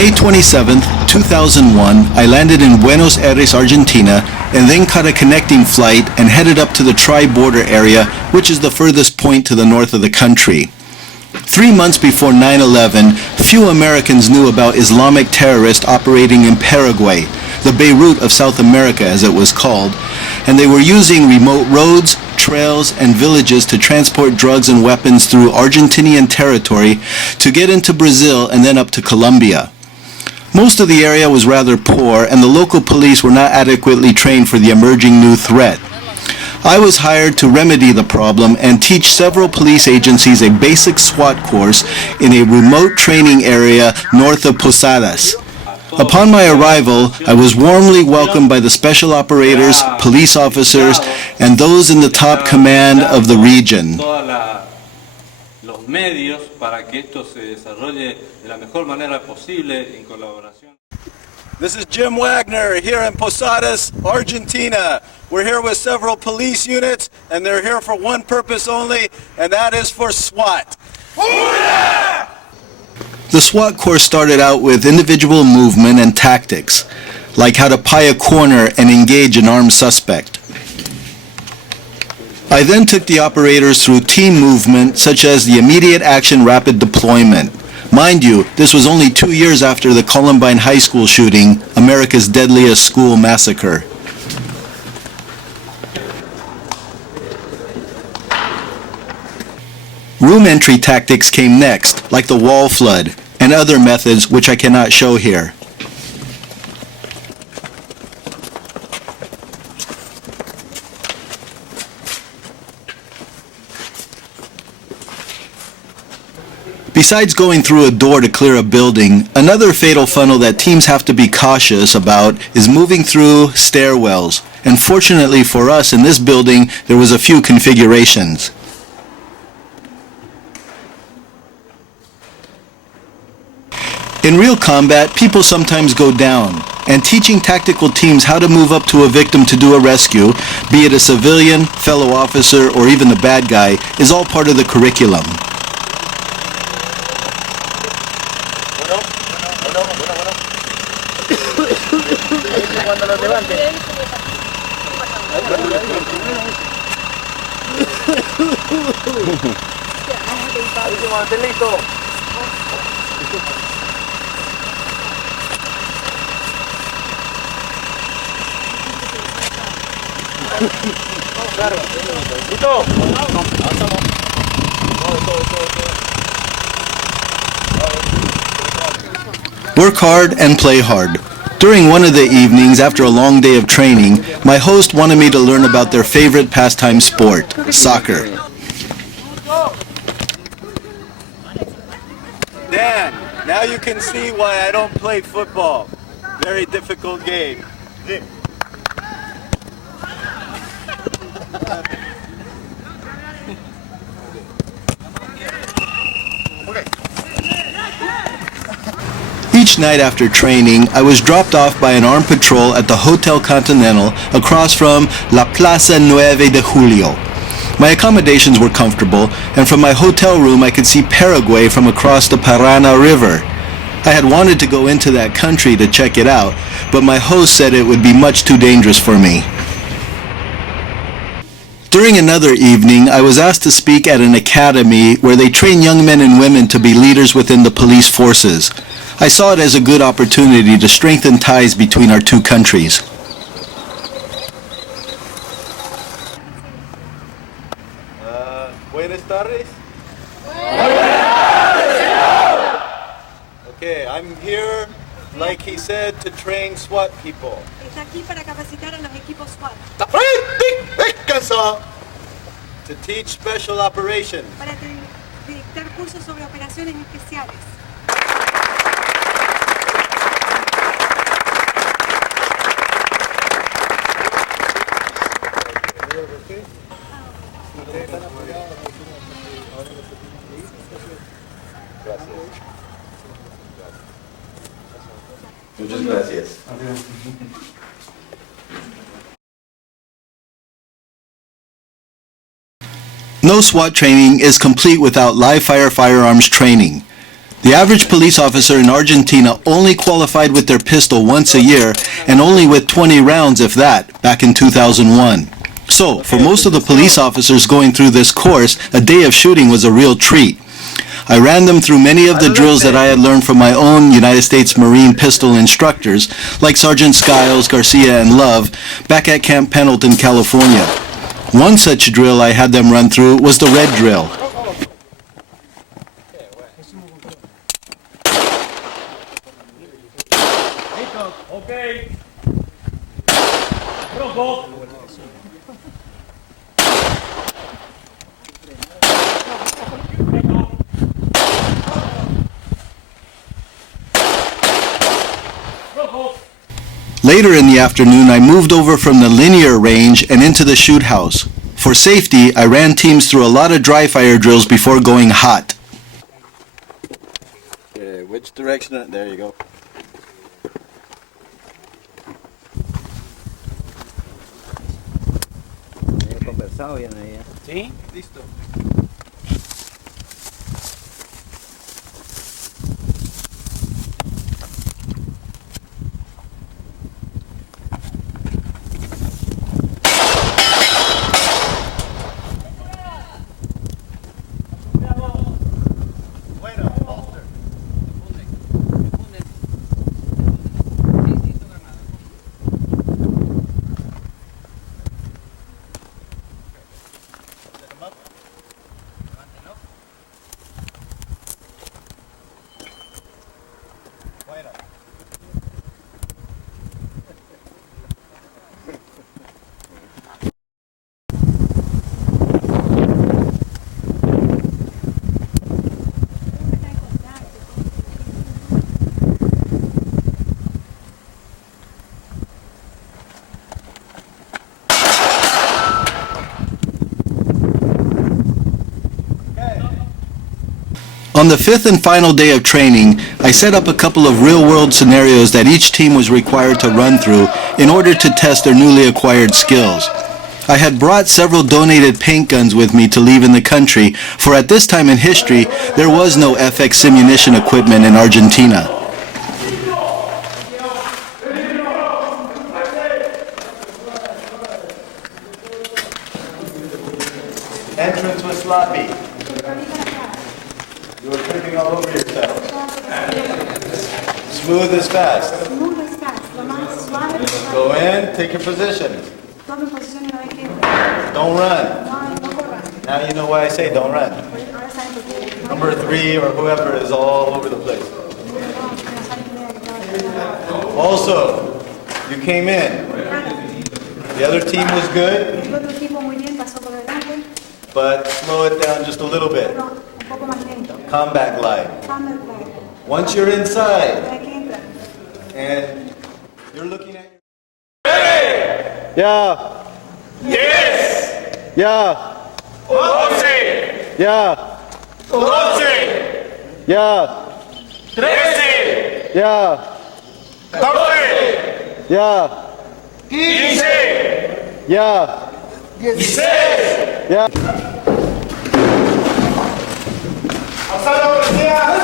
May 27, 2001, I landed in Buenos Aires, Argentina, and then caught a connecting flight and headed up to the tri-border area, which is the furthest point to the north of the country. 3 months before 9/11, few Americans knew about Islamic terrorists operating in Paraguay, the Beirut of South America as it was called, and they were using remote roads, trails, and villages to transport drugs and weapons through Argentinian territory to get into Brazil and then up to Colombia. Most of the area was rather poor, and the local police were not adequately trained for the emerging new threat. I was hired to remedy the problem and teach several police agencies a basic SWAT course in a remote training area north of Posadas. Upon my arrival, I was warmly welcomed by the special operators, police officers, and those in the top command of the region. This is Jim Wagner here in Posadas, Argentina. We're here with several police units, and they're here for one purpose only, and that is for SWAT. The SWAT course started out with individual movement and tactics, like how to pie a corner and engage an armed suspect. I then took the operators through team movement, such as the immediate action rapid deployment. Mind you, this was only 2 years after the Columbine High School shooting, America's deadliest school massacre. Room entry tactics came next, like the wall flood, and other methods which I cannot show here. Besides going through a door to clear a building, another fatal funnel that teams have to be cautious about is moving through stairwells. And fortunately for us in this building, there was a few configurations. In real combat, people sometimes go down, and teaching tactical teams how to move up to a victim to do a rescue, be it a civilian, fellow officer, or even the bad guy, is all part of the curriculum. Work hard and play hard. During one of the evenings, after a long day of training, my host wanted me to learn about their favorite pastime sport, soccer. Dan, now you can see why I don't play football. Very difficult game. Each night after training, I was dropped off by an armed patrol at the Hotel Continental across from La Plaza 9 de Julio. My accommodations were comfortable, and from my hotel room I could see Paraguay from across the Parana River. I had wanted to go into that country to check it out, but my host said it would be much too dangerous for me. During another evening, I was asked to speak at an academy where they train young men and women to be leaders within the police forces. I saw it as a good opportunity to strengthen ties between our two countries. Buenas tardes. Okay, I'm here, like he said, to train SWAT people. Está aquí para capacitar a los equipos SWAT. To teach special operations. Para dictar cursos sobre operaciones especiales. Muchas gracias. No SWAT training is complete without live fire firearms training. The average police officer in Argentina only qualified with their pistol once a year, and only with 20 rounds, if that, back in 2001. So, for most of the police officers going through this course, a day of shooting was a real treat. I ran them through many of the drills that I had learned from my own United States Marine pistol instructors, like Sergeant Skiles, Garcia, and Love, back at Camp Pendleton, California. One such drill I had them run through was the red drill. Okay. Rojo. Later in the afternoon, I moved over from the linear range and into the shoot house. For safety, I ran teams through a lot of dry fire drills before going hot. Okay, which direction? There you go. Conversado bien ahí, ¿eh? ¿Sí? Listo. On the fifth and final day of training, I set up a couple of real-world scenarios that each team was required to run through in order to test their newly acquired skills. I had brought several donated paint guns with me to leave in the country, for at this time in history, there was no FX simunition equipment in Argentina. Entrance was sloppy. You were tripping all over yourself. Smooth as fast. Go in, take your position. Don't run. Now you know why I say don't run. Number 3 or whoever is all over the place. Also, you came in. The other team was good, but slow it down just a little bit. Combat glide. Once you're inside and you're looking at Ya. Yes. Ya. 11. Ya. 12. Ya. 13. Ya. 14. Ya. 15. Ya. 16. Ya. Alzar la velocidad.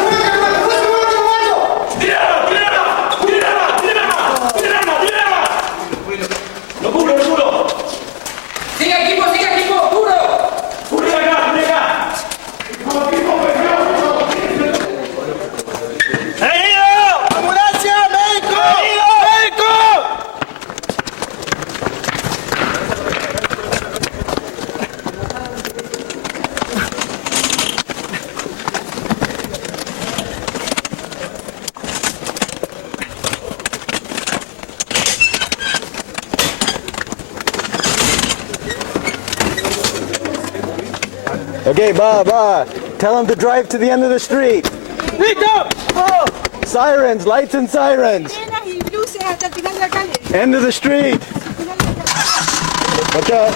Okay, Bob, tell him to drive to the end of the street. Oh, sirens, lights and sirens. End of the street. Watch out.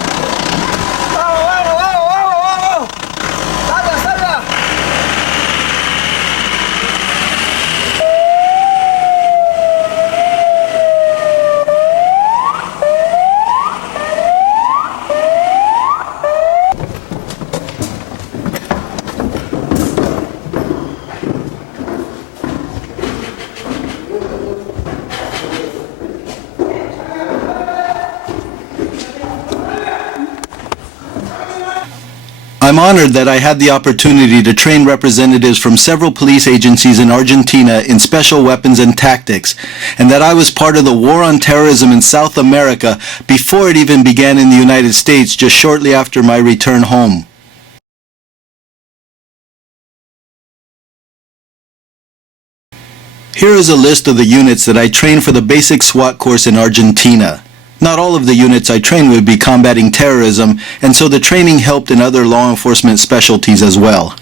I'm honored that I had the opportunity to train representatives from several police agencies in Argentina in special weapons and tactics, and that I was part of the war on terrorism in South America before it even began in the United States just shortly after my return home. Here is a list of the units that I trained for the basic SWAT course in Argentina. Not all of the units I trained would be combating terrorism, and so the training helped in other law enforcement specialties as well.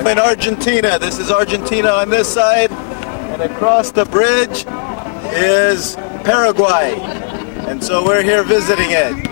I'm in Argentina. This is Argentina on this side, and across the bridge is Paraguay. And so we're here visiting it.